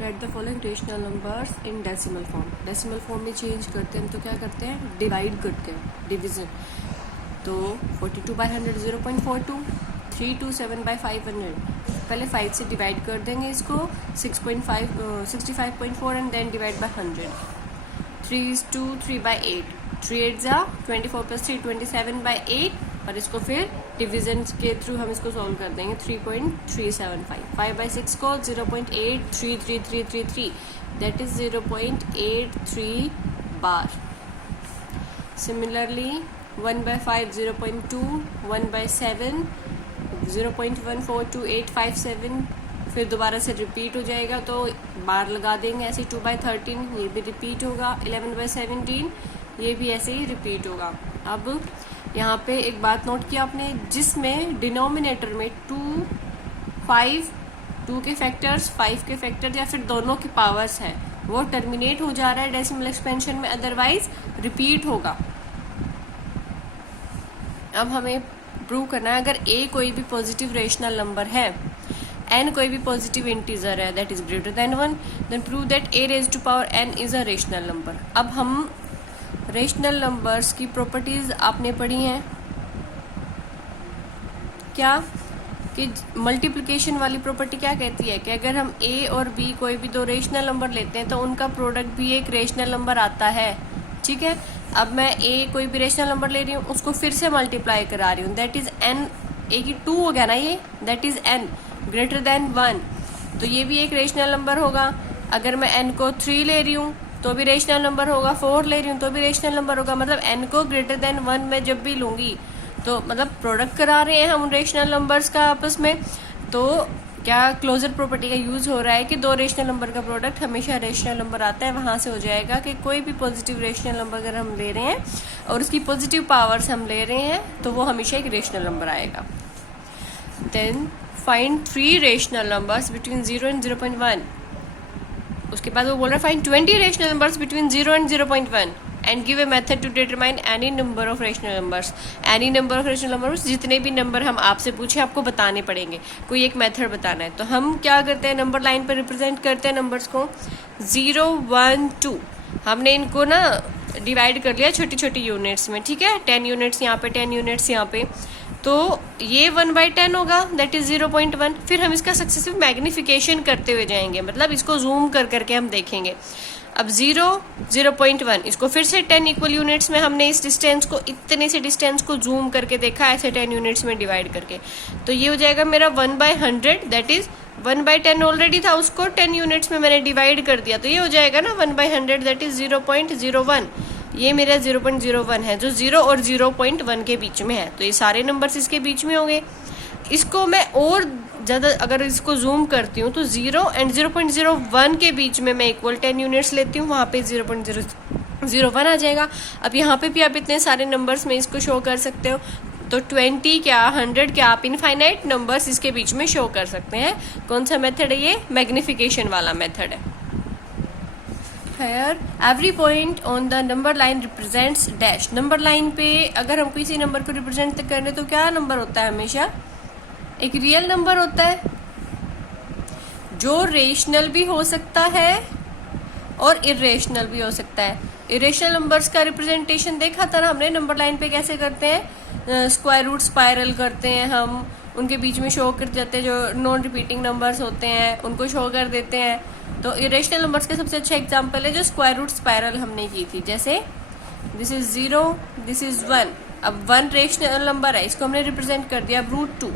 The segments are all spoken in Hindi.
Right the following rational numbers in decimal form. Decimal form में चेंज करते हैं हम तो क्या करते हैं, डिवाइड करते हैं, डिवीजन। तो 42/100 0.42, 327/500 पहले 5 से डिवाइड कर देंगे इसको, 65.4 and then divide by 100। 3 is 2, 3/8, 3 8 जा 24 + 3 27/8 और इसको फिर डिवीजन के थ्रू हम इसको सॉल्व कर देंगे 3.375। 5/6 को 0.833333 दैट इज 0.83 बार। सिमिलरली 1/5 0.2, 1/7 0.142857 फिर दोबारा से रिपीट हो जाएगा तो बार लगा देंगे ऐसे। 2/13 ये भी रिपीट होगा। 11/17 ये भी ऐसे ही रिपीट होगा। अब यहाँ पे एक बात नोट किया आपने, जिसमें डिनोमिनेटर में 2, 5, 2 के फैक्टर्स, 5 के फैक्टर्स या फिर दोनों के पावर्स हैं, वो टर्मिनेट हो जा रहा है डेसिमल एक्सपेंशन में, अदरवाइज रिपीट होगा। अब हमें प्रूव करना है, अगर a कोई भी पॉजिटिव रेशनल नंबर है, n कोई भी पॉजिटिव इंटीजर है that is greater than 1, then prove that a raised to power n is a rational number. अब हम रेशनल नंबर्स की प्रॉपर्टीज आपने पढ़ी हैं क्या, कि मल्टीप्लिकेशन वाली प्रॉपर्टी क्या कहती है कि अगर हम a और b कोई भी दो रेशनल नंबर लेते हैं तो उनका प्रोडक्ट भी एक रेशनल नंबर आता है। ठीक है, अब मैं a कोई भी रेशनल नंबर ले रही हूँ, उसको फिर से मल्टीप्लाई करा रही हूँ, दैट इज n, a की 2 हो गया ना ये, that is n greater than 1, तो ये भी एक रेशनल नंबर होगा। अगर मैं n को 3 ले रही हूँ तो भी रेशनल नंबर होगा, 4 ले रही हूँ तो भी रेशनल नंबर होगा। मतलब n को ग्रेटर देन 1 में जब भी लूंगी तो मतलब प्रोडक्ट करा रहे हैं हम रेशनल नंबर्स का आपस में, तो क्या क्लोजर प्रॉपर्टी का यूज हो रहा है कि दो रेशनल नंबर का प्रोडक्ट हमेशा रेशनल नंबर आता है। वहां से हो जाएगा कि कोई भी पॉजिटिव रेशनल नंबर अगर हम ले रहे हैं और उसकी पॉजिटिव पावर्स हम ले रहे हैं तो वो हमेशा एक रेशनल नंबर आएगा। Then find 3 rational numbers between 0 and 0.1। उसके बाद वो बोल रहा है find 20 rational numbers between 0 and 0.1 and give a method to determine any number of rational numbers. Any number of rational numbers, जितने भी नंबर हम आपसे पूछे आपको बताने पड़ेंगे, कोई एक मेथड बताना है। तो हम क्या करते हैं, नंबर लाइन पर रिप्रेजेंट करते हैं नंबर्स को। 0, 1, 2 हमने इनको ना डिवाइड कर लिया छोटी छोटी यूनिट्स में। ठीक है, 10 यूनिट्स यहाँ पे, 10 यूनिट्स यहाँ पे, तो ये 1/10 होगा दैट इज 0.1। फिर हम इसका सक्सेसिव मैग्निफिकेशन करते हुए जाएंगे, मतलब इसको जूम कर करके हम देखेंगे। अब 0, 0.1 इसको फिर से 10 इक्वल यूनिट्स में हमने इस डिस्टेंस को, इतने से डिस्टेंस को जूम करके देखा ऐसे 10 यूनिट्स में डिवाइड करके, तो ये हो जाएगा मेरा 1/100 दैट इज 1/10 ऑलरेडी था, उसको 10 यूनिट्स में मैंने डिवाइड कर दिया, तो ये हो जाएगा ना 1/100 दैट इज 0.01। ये मेरा 0.01 है जो 0 और 0.1 के बीच में है, तो ये सारे नंबर्स इसके बीच में होंगे। इसको मैं और ज़्यादा अगर इसको जूम करती हूँ तो 0 एंड 0.01 के बीच में मैं इक्वल 10 यूनिट्स लेती हूँ, वहाँ पे 0.001 आ जाएगा। अब यहाँ पे भी आप इतने सारे नंबर्स में इसको शो कर सकते हो, तो 20 क्या 100 क्या आप इनफाइनाइट नंबर्स इसके बीच में शो कर सकते हैं। कौन सा मेथड है ये, मैग्निफिकेशन वाला मेथड है। Here, every point on the number line represents dash। Number line पे अगर हम किसी नंबर को रिप्रेजेंट कर रहे तो क्या नंबर होता है, हमेशा एक रियल नंबर होता है जो रेशनल भी हो सकता है और इरेशनल भी हो सकता है। इरेशनल नंबर्स का रिप्रेजेंटेशन देखा था ना हमने, नंबर लाइन पे कैसे करते हैं, स्क्वायर रूट स्पाइरल करते हैं हम, उनके बीच में शो कर जाते हैं, जो नॉन रिपीटिंग नंबर्स होते हैं उनको शो कर देते हैं। तो इरेशनल नंबर्स का सबसे अच्छा एग्जांपल है जो स्क्वायर रूट स्पाइरल हमने की थी, जैसे दिस इज 0, दिस इज 1। अब 1 रेशनल नंबर है, इसको हमने रिप्रेजेंट कर दिया √2,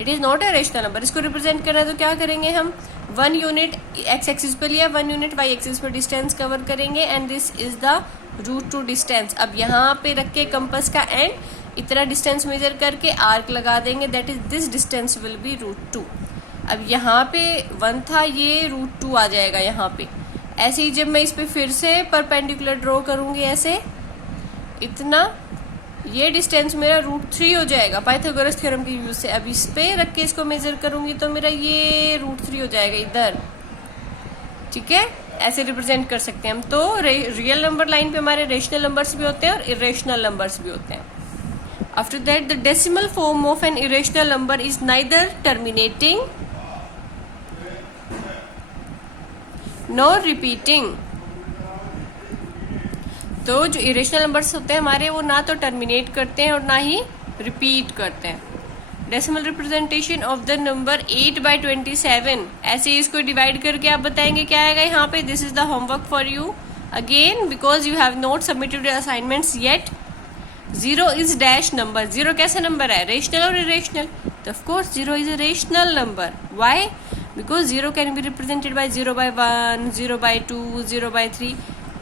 it is not a rational number. इसको रिप्रेजेंट करना है तो क्या करेंगे हम, 1 यूनिट एक्स एक्सिस पे लिया, 1 यूनिट वाई एक्सिस पे डिस्टेंस कवर करेंगे and this is the √2 distance. अब यहाँ पे रख के कंपास का एंड इतना डिस्टेंस मेजर करके आर्क लगा देंगे, that is this distance will be √2। अब यहाँ पे 1 था, ये √2 आ जाएगा यहाँ पे। ऐसे ही जब मैं इस पे फिर से परपेंडिकुलर ड्रॉ करूंगी ऐसे, इतना, ये डिस्टेंस मेरा √3 हो जाएगा पाइथागोरस थ्योरम के यूज से। अब इस पे रख के इसको मेजर करूंगी तो मेरा ये √3 हो जाएगा इधर। ठीक है, ऐसे रिप्रेजेंट कर सकते हैं हम। तो रियल नंबर लाइन पे हमारे रेशनल नंबर्स भी होते हैं और इरेशनल नंबर्स भी होते हैं। After that, the decimal form of an irrational number is neither terminating nor repeating. तो जो इरेशनल नंबर्स होते हैं हमारे, वो ना तो टर्मिनेट करते हैं और ना ही रिपीट करते हैं। Decimal representation of the number 8/27, ऐसे इसको डिवाइड करके आप बताएंगे क्या आएगा यहाँ पे। This is the homework for you again, because you have not submitted assignments yet. 0 is dash number. 0 कैसा नंबर है, रेशनल और इरेशनल? तो of course 0 is a rational number. Why? Because 0 can be represented by 0/1, 0/2, 0/3,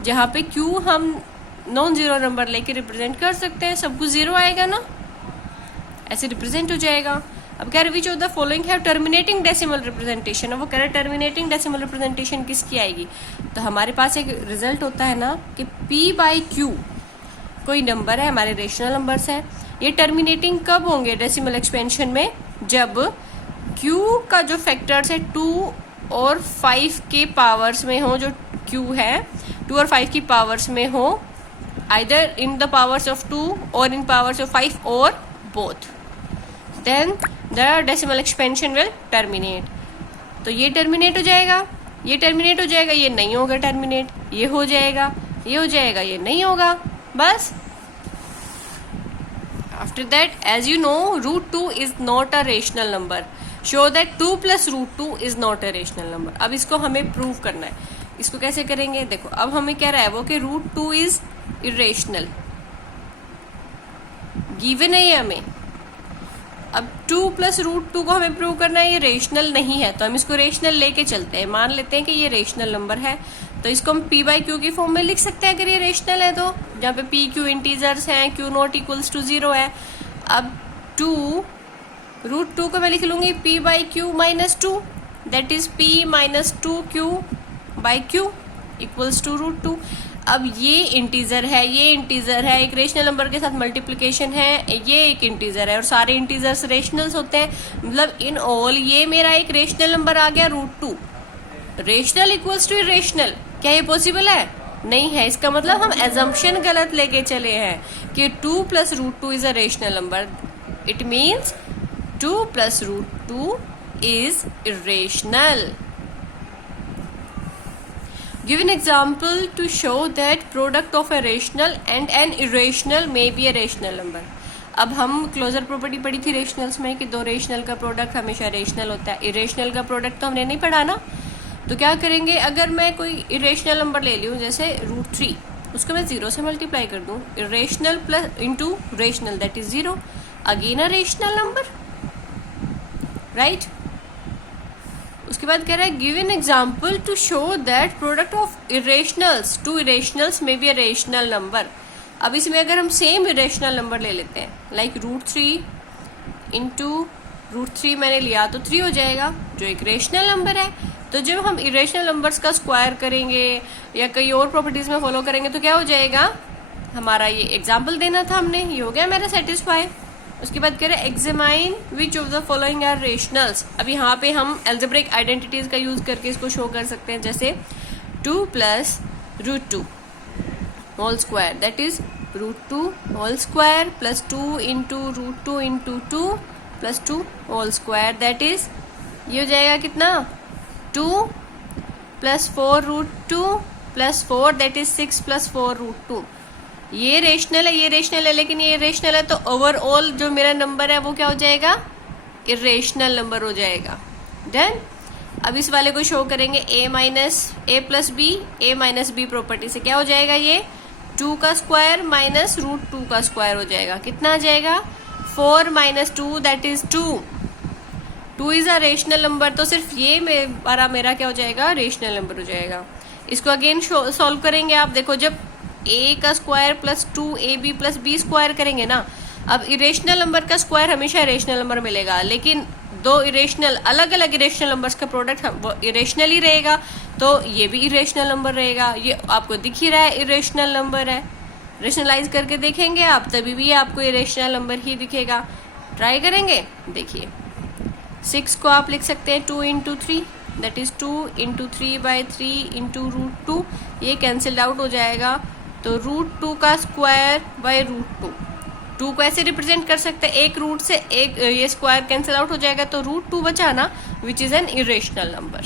जहाँ पे क्यू हम नॉन जीरो नंबर लेके रिप्रेजेंट कर सकते हैं। सब कुछ 0 आएगा ना, ऐसे रिप्रेजेंट हो जाएगा। अब कह रहे विच of the following have terminating decimal representation. अब वो कह रहे टर्मिनेटिंग डेसिमल रिप्रेजेंटेशन किसकी आएगी। तो हमारे पास एक रिजल्ट होता है ना कि p/q कोई नंबर है, हमारे रेशनल नंबर्स हैं, ये टर्मिनेटिंग कब होंगे डेसिमल एक्सपेंशन में, जब q का जो फैक्टर्स है 2 और 5 के पावर्स में हो। जो q है 2 और 5 की पावर्स में हो, either in the powers of 2 और इन पावर्स ऑफ 5 और both, then the decimal expansion will terminate। तो ये टर्मिनेट हो जाएगा, ये टर्मिनेट हो जाएगा, ये नहीं होगा टर्मिनेट, ये हो जाएगा, ये हो जाएगा, ये नहीं होगा, बस। After that as you know √2 is not a rational number. Show that 2 + √2 is not a rational number. अब इसको हमें प्रूव करना है। इसको कैसे करेंगे, देखो अब हमें कह रहा है वो कि √2 इज इरेशनल, गिवन है ये हमें। अब 2 + √2 को हमें प्रूव करना है ये रेशनल नहीं है, तो हम इसको रेशनल लेके चलते हैं। मान लेते हैं कि ये रेशनल नंबर है, तो इसको हम p/q की फॉर्म में लिख सकते हैं अगर ये रेशनल है तो, जहाँ पे p, q इंटीजर्स हैं, q0 = 0 है। अब 2 √2 को मैं लिख लूंगी p/q - 2, that is p - 2q/q = √2। अब ये इंटीजर है, ये इंटीजर है, एक रेशनल नंबर के साथ मल्टीप्लिकेशन है, ये एक इंटीजर है और सारे इंटीजर्स रेशनल्स होते हैं। मतलब इन ऑल ये मेरा एक रेशनल नंबर आ गया √2। रेशनल = इरेशनल, क्या ये पॉसिबल है? नहीं है। इसका मतलब हम एजम्पशन गलत लेके चले हैं कि 2 + √2 is a rational number. It means 2 + √2 is irrational. Give an example to show that product of a rational and an irrational may be a rational number। अब हम क्लोजर प्रॉपर्टी पढ़ी थी रेशनल्स में कि 2 रेशनल का प्रोडक्ट हमेशा रेशनल होता है। इरेशनल का प्रोडक्ट तो हमने नहीं पढ़ा ना। तो क्या करेंगे, अगर मैं कोई इरेशनल नंबर ले लूँ जैसे √3, उसको मैं 0 से मल्टीप्लाई कर दूँ, irrational plus into rational that is 0, again a rational number, right. उसके बाद कह रहा है give an example to show that product of irrationals 2 irrationals में बी अ रेशनल नंबर। अब इसमें अगर हम सेम इरेशनल नंबर ले लेते हैं, लाइक √3 इंटू √3 मैंने लिया तो 3 हो जाएगा, जो एक रेशनल नंबर है। तो जब हम इरेशनल नंबर्स का स्क्वायर करेंगे या कई और प्रॉपर्टीज में फॉलो करेंगे तो क्या हो जाएगा, हमारा ये एग्जाम्पल देना था हमने, ये हो गया मेरा सेटिस्फाई। उसके बाद कह रहे हैं examine which of the following are rationals. अब यहाँ पे हम एल्जेब्रिक आइडेंटिटीज का यूज करके इसको शो कर सकते हैं, जैसे 2 + √2 whole square that is √2 whole square plus 2 into √2 into 2 plus 2 whole square that is, ये हो जाएगा कितना 2 + 4 √2 + 4 दैट इज 6 + 4 √2। ये रेशनल है, ये रेशनल है, लेकिन ये रेशनल है तो ओवरऑल जो मेरा नंबर है वो क्या हो जाएगा, इरेशनल नंबर हो जाएगा। डन। अब इस वाले को शो करेंगे a + b प्रॉपर्टी से क्या हो जाएगा, ये 2 का स्क्वायर माइनस √2 का स्क्वायर हो जाएगा। कितना आ जाएगा 4 - 2 that is 2। 2 is a rational number, तो सिर्फ ये मेरा क्या हो जाएगा, रेशनल नंबर हो जाएगा। इसको अगेन सॉल्व करेंगे आप, देखो जब a का square plus 2ab + b square करेंगे ना, अब इरेशनल नंबर का स्क्वायर हमेशा इरेशनल नंबर मिलेगा, लेकिन 2 इरेशनल अलग अलग इरेशनल नंबर्स का प्रोडक्ट वो इरेशनल ही रहेगा, तो ये भी इरेशनल नंबर रहेगा। ये आपको दिख ही रहा है इरेशनल नंबर है, रेशनलाइज करके देखेंगे आप तभी भी आपको इरेशनल नंबर ही दिखेगा। ट्राई करेंगे, देखिए 6 को आप लिख सकते हैं 2 × 3 दैट इज 2 × 3/3 इंटू √2, ये कैंसिल्ड आउट हो जाएगा। तो √2 का स्क्वायर बाय √2, 2 को ऐसे रिप्रेजेंट कर सकते हैं, एक रूट से एक ये स्क्वायर कैंसिल आउट हो जाएगा, तो √2 बचा ना, which is an irrational number.